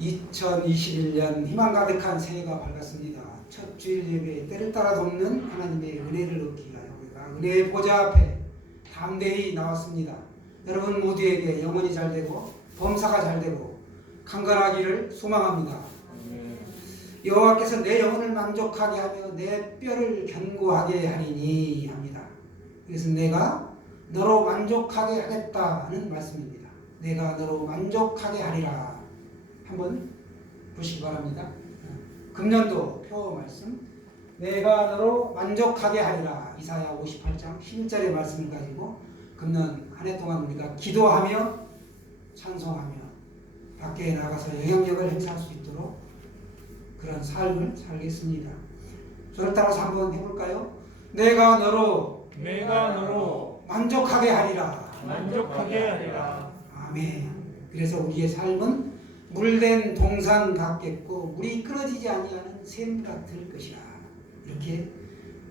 2021년 희망 가득한 새해가 밝았습니다. 첫 주일 예배에 때를 따라 돕는 하나님의 은혜를 얻기 위하여 우리가 은혜의 보좌 앞에 담대히 나왔습니다. 여러분 모두에게 영혼이 잘되고 범사가 잘되고 강건하기를 소망합니다. 여호와께서 내 영혼을 만족하게 하며 내 뼈를 견고하게 하리니 합니다. 이것은 내가 너로 만족하게 하겠다는 말씀입니다. 내가 너로 만족하게 하리라. 한번 보시기 바랍니다. 금년도 표 말씀, 내가 너로 만족하게 하리라. 이사야 58장 11절의 말씀을 가지고 금년 한 해 동안 우리가 기도하며 찬송하며 밖에 나가서 영향력을 행사할 수 있도록 그런 삶을 살겠습니다. 저를 따라서 한번 해볼까요? 내가 너로 만족하게 하리라. 아멘. 그래서 우리의 삶은 물된 동산 같겠고 물이 끊어지지 아니하는 샘 같을 것이라. 이렇게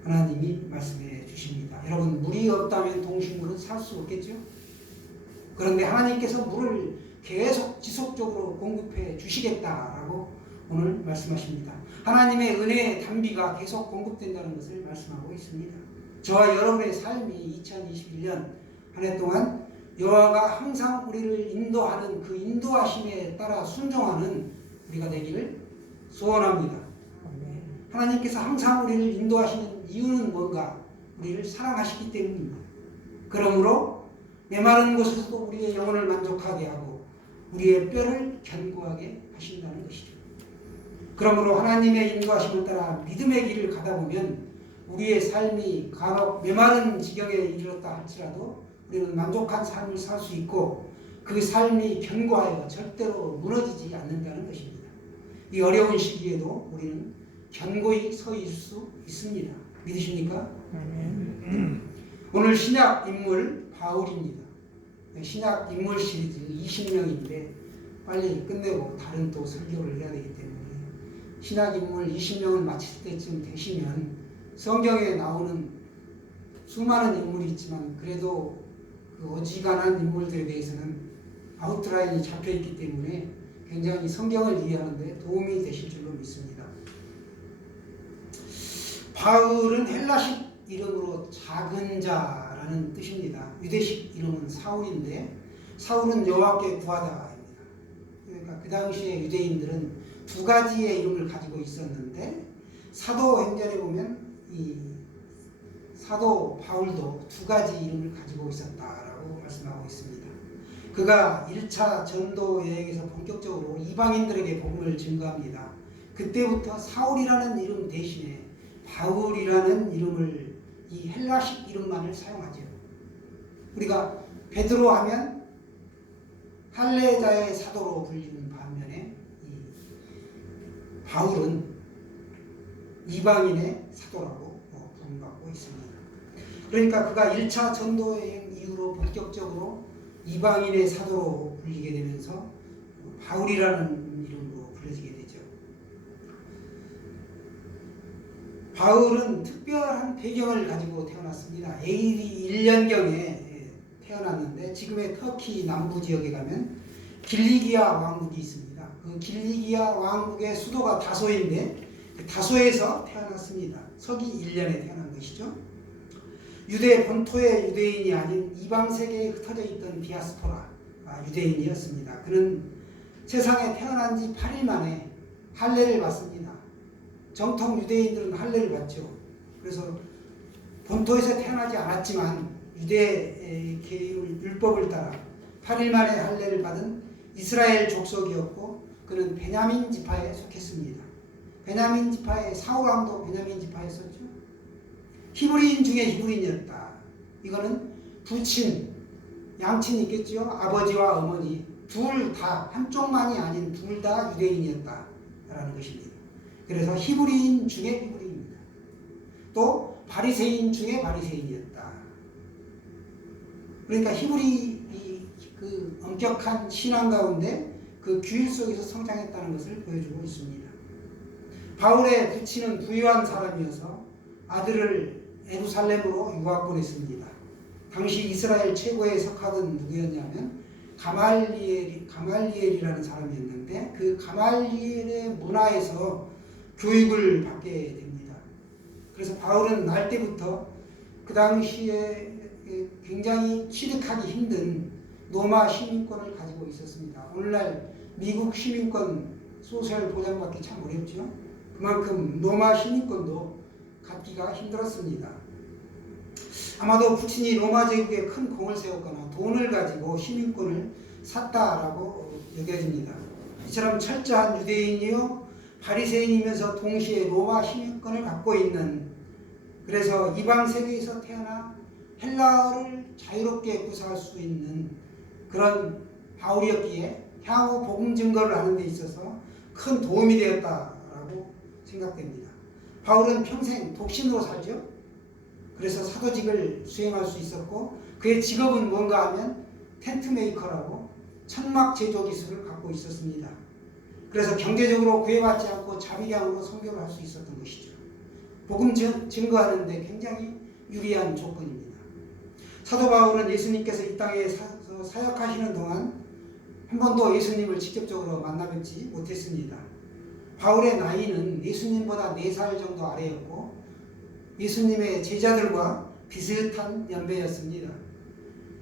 하나님이 말씀해 주십니다. 여러분, 물이 없다면 동식물은 살 수 없겠죠? 그런데 하나님께서 물을 계속 지속적으로 공급해 주시겠다라고 오늘 말씀하십니다. 하나님의 은혜의 단비가 계속 공급된다는 것을 말씀하고 있습니다. 저와 여러분의 삶이 2021년 한 해 동안 여호와가 항상 우리를 인도하는 그 인도하심에 따라 순종하는 우리가 되기를 소원합니다. 하나님께서 항상 우리를 인도하시는 이유는 뭔가? 우리를 사랑하시기 때문입니다. 그러므로 메마른 곳에서도 우리의 영혼을 만족하게 하고 우리의 뼈를 견고하게 하신다는 것이죠. 그러므로 하나님의 인도하심을 따라 믿음의 길을 가다 보면 우리의 삶이 간혹 메마른 지경에 이르렀다 할지라도 우리는 만족한 삶을 살 수 있고 그 삶이 견고하여 절대로 무너지지 않는다는 것입니다. 이 어려운 시기에도 우리는 견고히 서 있을 수 있습니다. 믿으십니까? 오늘 신약 인물 바울입니다. 신약 인물 시리즈 20명인데 빨리 끝내고 다른 또 설교를 해야 되기 때문에 신약 인물 20명을 마칠 때쯤 되시면 성경에 나오는 수많은 인물이 있지만 그래도 그 어지간한 인물들에 대해서는 아웃라인이 잡혀있기 때문에 굉장히 성경을 이해하는데 도움이 되실 줄로 믿습니다. 바울은 헬라식 이름으로 작은 자라는 뜻입니다. 유대식 이름은 사울인데 사울은 여호와께 구하다입니다. 그러니까 그 당시에 유대인들은 두 가지의 이름을 가지고 있었는데 사도행전에 보면 이 사도 바울도 두 가지 이름을 가지고 있었다라고 말씀하고 있습니다. 그가 1차 전도 여행에서 본격적으로 이방인들에게 복음을 증거합니다. 그때부터 사울이라는 이름 대신에 바울이라는 이름을 이 헬라식 이름만을 사용하죠. 우리가 베드로 하면 할례자의 사도로 불리는 반면에 이 바울은 이방인의 사도라고 부름받고 있습니다. 그러니까 그가 1차 전도여행 이후로 본격적으로 이방인의 사도로 불리게 되면서 바울이라는 이름으로 불려지게 되죠. 바울은 특별한 배경을 가지고 태어났습니다. AD 1년경에 태어났는데 지금의 터키 남부 지역에 가면 길리기아 왕국이 있습니다. 그 길리기아 왕국의 수도가 다소인데 그 다소에서 태어났습니다. 서기 1년에 태어난 것이죠. 유대 본토의 유대인이 아닌 이방 세계에 흩어져 있던 디아스포라 유대인이었습니다. 그는 세상에 태어난 지 8일 만에 할례를 받습니다. 정통 유대인들은 할례를 받죠. 그래서 본토에서 태어나지 않았지만 유대의 율법을 따라 8일 만에 할례를 받은 이스라엘 족속이었고 그는 베냐민 지파에 속했습니다. 베냐민 지파의 사울왕도 베냐민 지파에 썼죠. 히브리인 중에 히브리인이었다. 이거는 부친, 양친이 있겠죠. 아버지와 어머니 둘 다 한쪽만이 아닌 둘 다 유대인이었다라는 것입니다. 그래서 히브리인 중에 히브리인입니다. 또 바리새인 중에 바리새인이었다. 그러니까 히브리 그 엄격한 신앙 가운데 그 규율 속에서 성장했다는 것을 보여주고 있습니다. 바울의 부친은 부유한 사람이어서 아들을 예루살렘으로 유학 보냈습니다. 당시 이스라엘 최고의 석학은 누구였냐면 가말리엘이라는 사람이었는데 그 그 가말리엘의 문화에서 교육을 받게 됩니다. 그래서 바울은 날 때부터 그 당시에 굉장히 취득하기 힘든 로마 시민권을 가지고 있었습니다. 오늘날 미국 시민권 소셜 보장받기 참 어렵죠. 그만큼 로마 시민권도 갖기가 힘들었습니다. 아마도 푸틴이 로마 제국에 큰 공을 세웠거나 돈을 가지고 시민권을 샀다라고 여겨집니다. 이처럼 철저한 유대인이요 바리새인이면서 동시에 로마 시민권을 갖고 있는, 그래서 이방 세계에서 태어나 헬라어를 자유롭게 구사할 수 있는 그런 바울이었기에 향후 복음 증거를 하는 데 있어서 큰 도움이 되었다라고 생각됩니다. 바울은 평생 독신으로 살죠. 그래서 사도직을 수행할 수 있었고, 그의 직업은 뭔가 하면 텐트 메이커라고 천막 제조 기술을 갖고 있었습니다. 그래서 경제적으로 구애받지 않고 자비량으로 선교를 할 수 있었던 것이죠. 복음 증거하는 데 굉장히 유리한 조건입니다. 사도 바울은 예수님께서 이 땅에 사역하시는 동안 한 번도 예수님을 직접적으로 만나뵙지 못했습니다. 바울의 나이는 예수님보다 4살 정도 아래였고 예수님의 제자들과 비슷한 연배였습니다.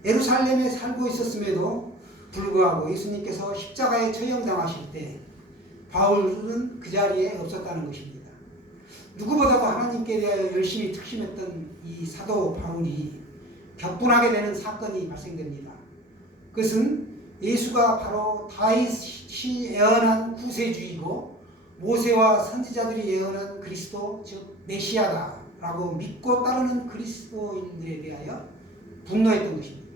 예루살렘에 살고 있었음에도 불구하고 예수님께서 십자가에 처형당하실 때 바울은 그 자리에 없었다는 것입니다. 누구보다도 하나님께 대하여 열심히 특심했던 이 사도 바울이 격분하게 되는 사건이 발생됩니다. 그것은 예수가 바로 다윗이 예언한 구세주이고 모세와 선지자들이 예언한 그리스도, 즉 메시아다라고 믿고 따르는 그리스도인들에 대하여 분노했던 것입니다.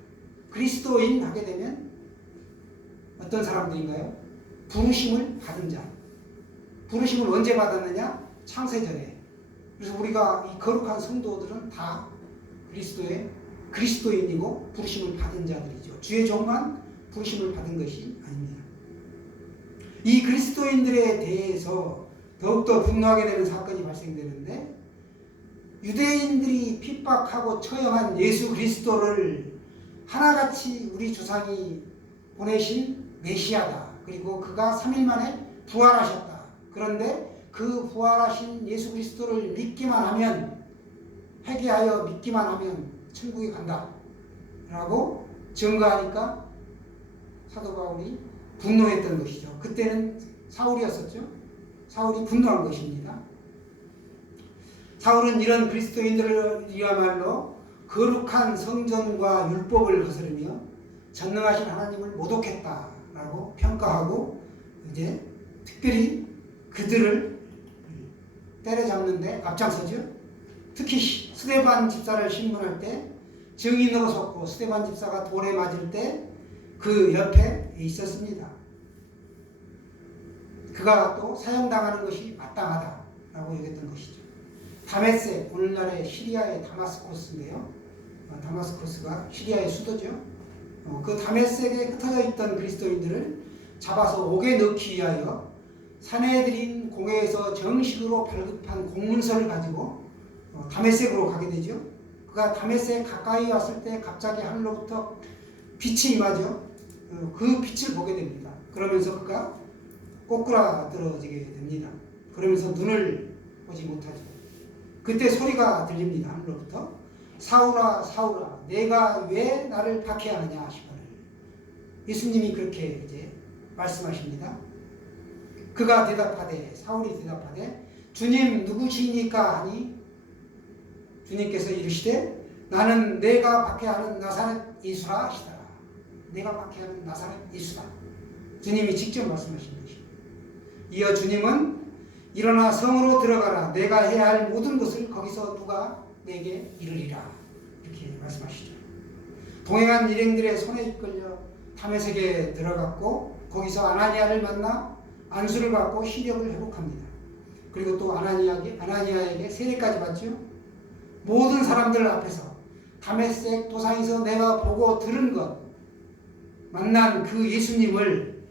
그리스도인 하게 되면 어떤 사람들인가요? 부르심을 받은 자. 부르심을 언제 받았느냐? 창세전에. 그래서 우리가 이 거룩한 성도들은 다 그리스도인이고 부르심을 받은 자들이죠. 주의 종만 부르심을 받은 것이 아닙니다. 이 그리스도인들에 대해서 더욱더 분노하게 되는 사건이 발생되는데, 유대인들이 핍박하고 처형한 예수 그리스도를 하나같이 우리 조상이 보내신 메시아다. 그리고 그가 3일 만에 부활하셨다. 그런데 그 부활하신 예수 그리스도를 믿기만 하면, 회개하여 믿기만 하면 천국에 간다 라고 증거하니까 사도 바울이 분노했던 것이죠. 그때는 사울이었었죠. 사울이 분노한 것입니다. 사울은 이런 그리스도인들이야말로 거룩한 성전과 율법을 거스르며 전능하신 하나님을 모독했다라고 평가하고, 이제 특별히 그들을 때려잡는데 앞장서죠. 특히 스데반 집사를 신문할 때 증인으로 섰고 스데반 집사가 돌에 맞을 때 그 옆에 있었습니다. 그가 또 사형당하는 것이 마땅하다라고 여겼던 것이죠. 다메섹, 오늘날의 시리아의 다마스코스인데요. 다마스코스가 시리아의 수도죠. 그 다메섹에 흩어져 있던 그리스도인들을 잡아서 옥에 넣기 위하여 사내들인 공회에서 정식으로 발급한 공문서를 가지고 다메섹으로 가게 되죠. 그가 다메섹 가까이 왔을 때 갑자기 하늘로부터 빛이 임하죠. 그 빛을 보게 됩니다. 그러면서 그가 꼬꾸라들어지게 됩니다. 그러면서 눈을 보지 못하죠. 그때 소리가 들립니다. 하늘로부터 사울아 사울아 내가 왜 나를 박해하느냐 하시거늘. 예수님이 그렇게 이제 말씀하십니다. 그가 대답하되, 사울이 대답하되 주님 누구시니까 하니 주님께서 이르시되 나는 내가 박해하는 나사렛 예수라 하시더라. 내가 박해하는 나사렛 예수다. 주님이 직접 말씀하신 것입니다. 이어 주님은 일어나 성으로 들어가라. 내가 해야 할 모든 것을 거기서 누가 내게 이르리라. 이렇게 말씀하시죠. 동행한 일행들의 손에 이끌려 다메섹에 들어갔고 거기서 아나니아를 만나 안수를 받고 시력을 회복합니다. 그리고 또 아나니아에게 세례까지 받죠. 모든 사람들 앞에서 다메섹 도상에서 내가 보고 들은 것, 만난 그 예수님을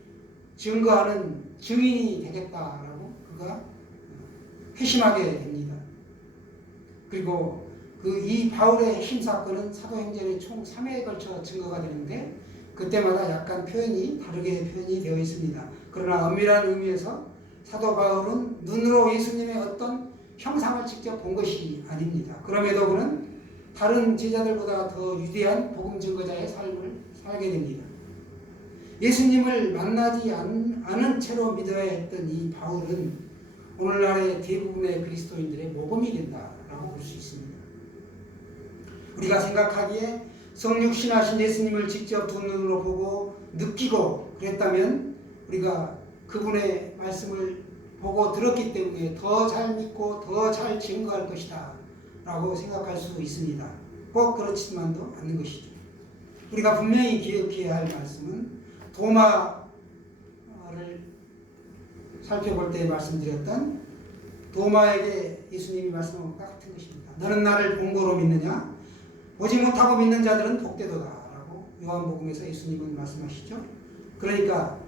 증거하는 증인이 되겠다라고 그가 회심하게 됩니다. 그리고 이 바울의 핵심 사건은 사도행전의 총 3회에 걸쳐 증거가 되는데 그때마다 약간 표현이 다르게 표현이 되어 있습니다. 그러나 엄밀한 의미에서 사도 바울은 눈으로 예수님의 어떤 형상을 직접 본 것이 아닙니다. 그럼에도 그는 다른 제자들보다 더 위대한 복음 증거자의 삶을 살게 됩니다. 예수님을 만나지 않은 채로 믿어야 했던 이 바울은 오늘날의 대부분의 그리스도인들의 모범이 된다라고 볼 수 있습니다. 우리가 생각하기에 성육신하신 예수님을 직접 두 눈으로 보고 느끼고 그랬다면 우리가 그분의 말씀을 보고 들었기 때문에 더 잘 믿고 더 잘 증거할 것이다 라고 생각할 수 있습니다. 꼭 그렇지만도 않는 것이죠. 우리가 분명히 기억해야 할 말씀은 도마를 살펴볼 때 말씀드렸던 도마에게 예수님이 말씀한 것과 같은 것입니다. 너는 나를 본 거로 믿느냐? 보지 못하고 믿는 자들은 복되도다 라고 요한복음에서 예수님은 말씀하시죠. 그러니까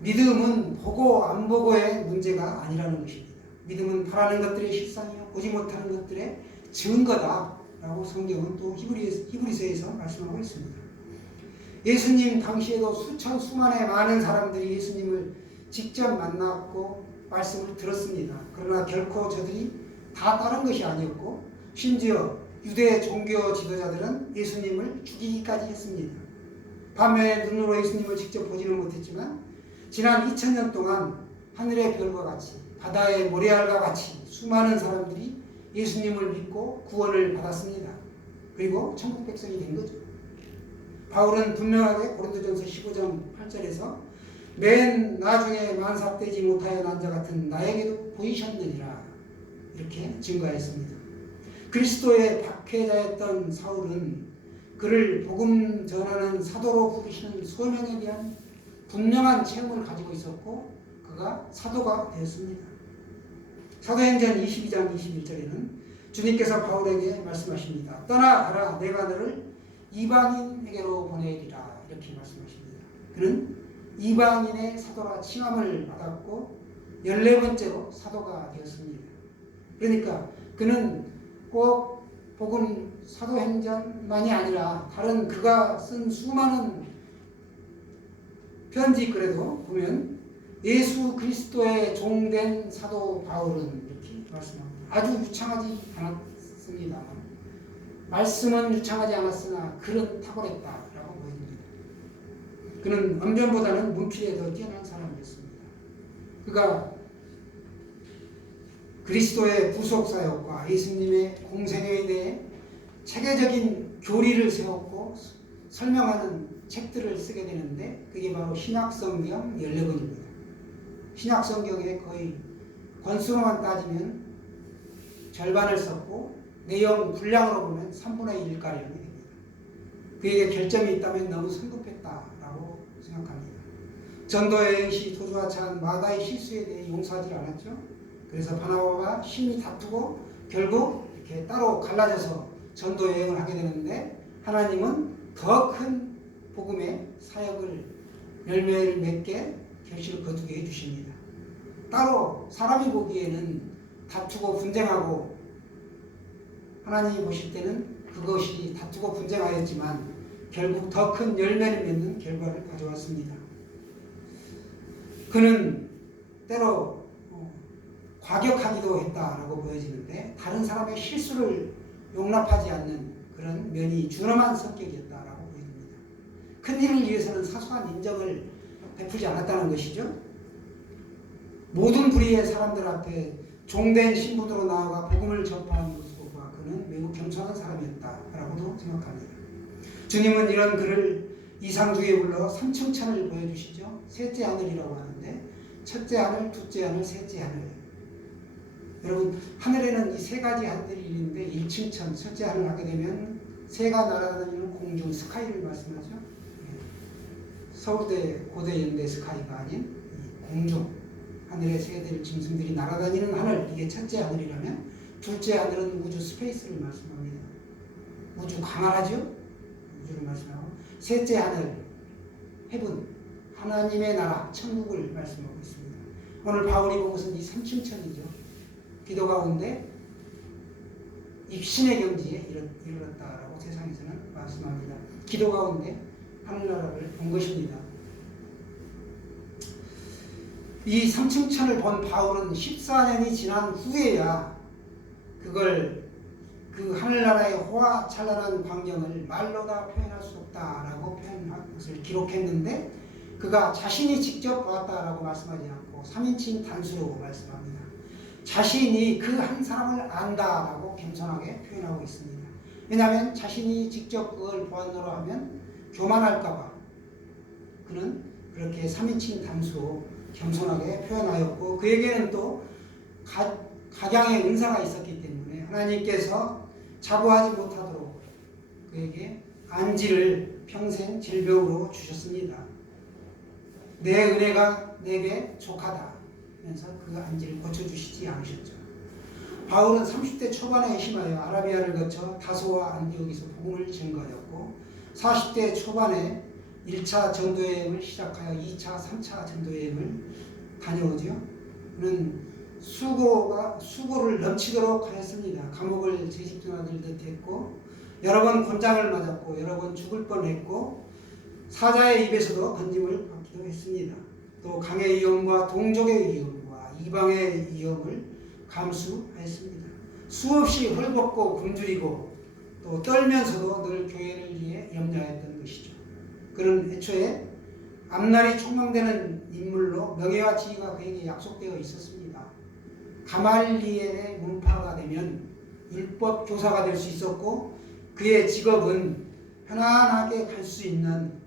믿음은 보고 안 보고의 문제가 아니라는 것입니다. 믿음은 바라는 것들의 실상이요 보지 못하는 것들의 증거다 라고 성경은 또 히브리서에서 말씀하고 있습니다. 예수님 당시에도 수만의 많은 사람들이 예수님을 직접 만났고 말씀을 들었습니다. 그러나 결코 저들이 다 따른 것이 아니었고 심지어 유대 종교 지도자들은 예수님을 죽이기까지 했습니다. 반면에 눈으로 예수님을 직접 보지는 못했지만 지난 2000년 동안 하늘의 별과 같이 바다의 모래알과 같이 수많은 사람들이 예수님을 믿고 구원을 받았습니다. 그리고 천국 백성이 된 거죠. 바울은 분명하게 고린도전서 15장 8절에서 맨 나중에 만삭되지 못하여 난 자 같은 나에게도 보이셨느니라 이렇게 증거했습니다. 그리스도의 박해자였던 사울은 그를 복음 전하는 사도로 부르시는 소명에 대한 분명한 체험을 가지고 있었고 그가 사도가 되었습니다. 사도행전 22장 21절에는 주님께서 바울에게 말씀하십니다. 떠나가라 내가 너를 이방인에게로 보내리라 이렇게 말씀하십니다. 그는 이방인의 사도라 칭함을 받았고 14번째로 사도가 되었습니다. 그러니까 그는 꼭 복음 사도행전만이 아니라 다른 그가 쓴 수많은 편지 글에도 보면 예수 그리스도의 종된 사도 바울은 이렇게 말씀합니다. 아주 유창하지 않았습니다만 말씀은 유창하지 않았으나 글은 탁월했다라고 보여집니다. 그는 언변보다는 문필에 더 뛰어난 사람이었습니다. 그가 그리스도의 부속사역과 예수님의 공생애에 대해 체계적인 교리를 세웠고 설명하는 책들을 쓰게 되는데 그게 바로 신약성경 14권입니다. 신약성경의 거의 권수로만 따지면 절반을 썼고 내용 분량으로 보면 3분의 1가량이 됩니다. 그에게 결점이 있다면 너무 성급했다라고 생각합니다. 전도여행 시 도주와 찬 마가의 실수에 대해 용서하지 않았죠. 그래서 바나바와 심히 다투고 결국 이렇게 따로 갈라져서 전도여행을 하게 되는데 하나님은 더 큰 복음의 사역을 열매를 맺게 결실을 거두게 해주십니다. 따로 사람이 보기에는 다투고 분쟁하고 하나님이 보실 때는 그것이 다투고 분쟁하였지만 결국 더 큰 열매를 맺는 결과를 가져왔습니다. 그는 때로 과격하기도 했다라고 보여지는데 다른 사람의 실수를 용납하지 않는 그런 면이 준엄한 성격이었다라고 보여집니다. 큰 일을 위해서는 사소한 인정을 베푸지 않았다는 것이죠. 모든 부류의 사람들 앞에 종된 신분으로 나아가 복음을 전파하는 것과 그는 매우 겸손한 사람이었다라고도 생각합니다. 주님은 이런 그를 이상주에 불러 삼층천을 보여주시죠. 셋째 하늘이라고 하는데 첫째 하늘, 둘째 하늘, 셋째 하늘. 여러분 하늘에는 이 세 가지 하늘이 있는데 1층천, 첫째 하늘 하게 되면 새가 날아다니는 공중 스카이를 말씀하죠. 서울대 고대연대 스카이가 아닌 공중 하늘의 새들 짐승들이 날아다니는 하늘 이게 첫째 하늘이라면 둘째 하늘은 우주 스페이스를 말씀합니다. 우주 광활하죠? 우주를 말씀하고 셋째 하늘 헤븐 하나님의 나라 천국을 말씀하고 있습니다. 오늘 바울이 본 것은 이 삼층천이죠. 기도 가운데 입신의 경지에 이르렀다라고 세상에서는 말씀합니다. 기도 가운데 하늘나라를 본 것입니다. 이 삼층천을 본 바울은 14년이 지난 후에야 그걸 그 하늘나라의 호화찬란한 광경을 말로 다 표현할 수 없다라고 표현한 것을 기록했는데, 그가 자신이 직접 보았다라고 말씀하지 않고 3인칭 단수로 말씀합니다. 자신이 그 한 사람을 안다라고 겸손하게 표현하고 있습니다. 왜냐하면 자신이 직접 그걸 보았노라 하면 교만할까봐 그는 그렇게 3인칭 단수로 겸손하게 표현하였고, 그에게는 또 각양의 은사가 있었기 때문에 하나님께서 자부하지 못하도록 그에게 안지를 평생 질병으로 주셨습니다. 내 은혜가 내게 족하다 하면서 그 안지를 고쳐주시지 않으셨죠. 바울은 30대 초반에 심하여 아라비아를 거쳐 다소와 안디옥에서 복음을 증거하였고, 40대 초반에 1차 전도여행을 시작하여 2차, 3차 전도여행을 다녀오죠. 그는 수고를 넘치도록 하였습니다. 감옥을 재집중하듯 했고, 여러 번 곤장을 맞았고, 여러 번 죽을 뻔했고, 사자의 입에서도 건짐을 받기도 했습니다. 또 강의 위험과 동족의 위험과 이방의 위험을 감수하였습니다. 수없이 헐벗고 굶주리고 또 떨면서도 늘 교회를 위해 염려했던 것이죠. 그는 애초에 앞날이 촉망되는 인물로 명예와 지위가 그에게 약속되어 있었습니다. 가말리엘의 문파가 되면 율법 교사가 될 수 있었고, 그의 직업은 편안하게 갈 수 있는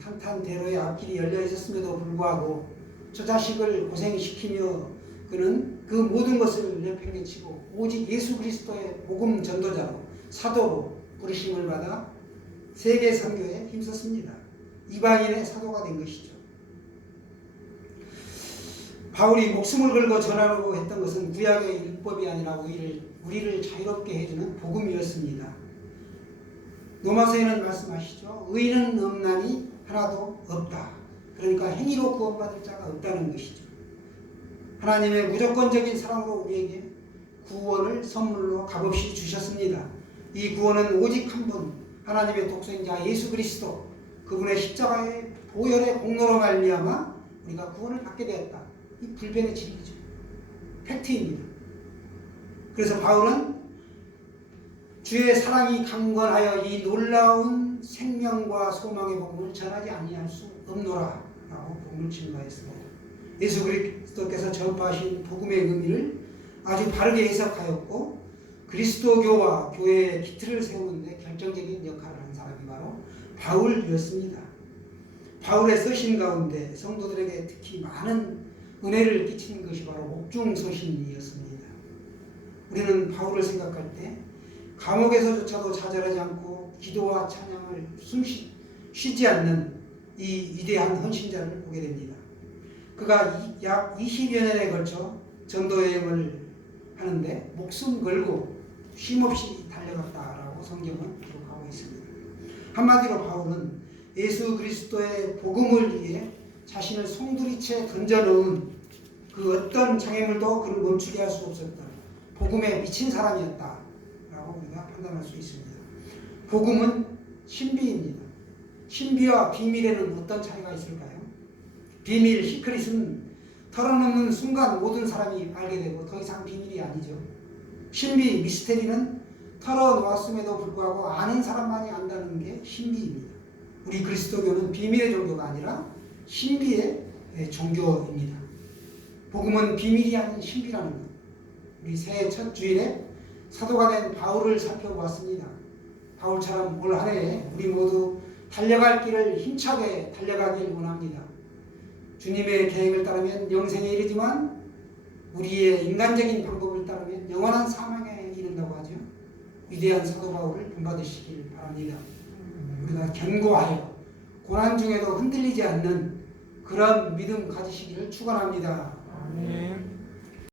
탄탄대로의 앞길이 열려 있었음에도 불구하고 저 자식을 고생시키며 그는 그 모든 것을 내팽개치고 오직 예수 그리스도의 복음 전도자로, 사도로 부르심을 받아 세계 선교에 힘썼습니다. 이방인의 사도가 된 것이죠. 바울이 목숨을 걸고 전하려고 했던 것은 구약의 율법이 아니라 우리를 자유롭게 해주는 복음이었습니다. 로마서에는 말씀하시죠. 의인은 없나니 하나도 없다. 그러니까 행위로 구원받을 자가 없다는 것이죠. 하나님의 무조건적인 사랑으로 우리에게 구원을 선물로 값없이 주셨습니다. 이 구원은 오직 한 분, 하나님의 독생자 예수 그리스도, 그분의 십자가의 보혈의 공로로 말미암아 우리가 구원을 받게 되었다. 이 불변의 진리죠. 팩트입니다. 그래서 바울은 주의 사랑이 강건하여 이 놀라운 생명과 소망의 복음을 전하지 아니할 수 없노라 라고 복음을 증거했습니다. 예수 그리스도께서 전파하신 복음의 의미를 아주 바르게 해석하였고, 그리스도교와 교회의 기틀을 세우는 데 결정적인 역할을 한 사람이 바로 바울이었습니다. 바울의 서신 가운데 성도들에게 특히 많은 은혜를 끼친 것이 바로 옥중서신이었습니다. 우리는 바울을 생각할 때 감옥에서조차도 좌절하지 않고 기도와 찬양을 쉬지 않는 이 위대한 헌신자를 보게 됩니다. 그가 약 20여 년에 걸쳐 전도여행을 하는데 목숨 걸고 쉼없이 달려갔다라고 성경은 기록하고 있습니다. 한마디로 바울은 예수 그리스도의 복음을 위해 자신을 송두리째 던져놓은 그 어떤 장애물도 그를 멈추게 할 수 없었던 복음에 미친 사람이었다라고 우리가 판단할 수 있습니다. 복음은 신비입니다. 신비와 비밀에는 어떤 차이가 있을까요? 비밀, 시크릿은 털어놓는 순간 모든 사람이 알게 되고 더 이상 비밀이 아니죠. 신비, 미스테리는 털어놓았음에도 불구하고 아는 사람만이 안다는 게 신비입니다. 우리 그리스도교는 비밀의 종교가 아니라 신비의 종교입니다. 복음은 비밀이 아닌 신비라는 것. 우리 새해 첫 주일에 사도가 된 바울을 살펴보았습니다. 바울처럼 올 한 해에 우리 모두 달려갈 길을 힘차게 달려가길 원합니다. 주님의 계획을 따르면 영생에 이르지만 우리의 인간적인 방법을 따르면 영원한 사망에 이른다고 하죠. 위대한 사도 바울을 본받으시길 바랍니다. 우리가 견고하여 고난 중에도 흔들리지 않는 그런 믿음 가지시기를 축원합니다. 아멘.